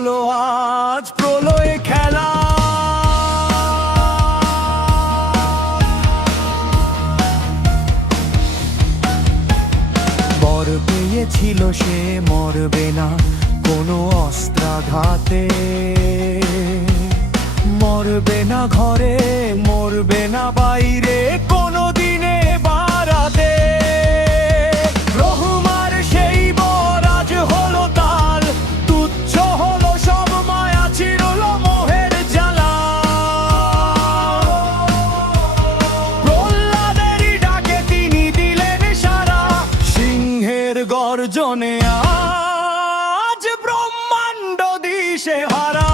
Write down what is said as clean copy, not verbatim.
হলো আজ প্রলয় খেলা। বর পেয়েছিল সে মরবে না কোনো অস্ত্রাঘাতে, মরবে না ঘরে, মরবে না বাইরে কোনো দিনে বারাতে। রহুমার সেই বর আজ হলো তার, তুচ্ছ হলো সব মায়া, চিরল মোহের জ্বালা। প্রহ্লাদেরই ডাকে তিনি দিলেন সারা, সিংহের গর্জনে আজ ব্রহ্মাণ্ড দিশে হারা।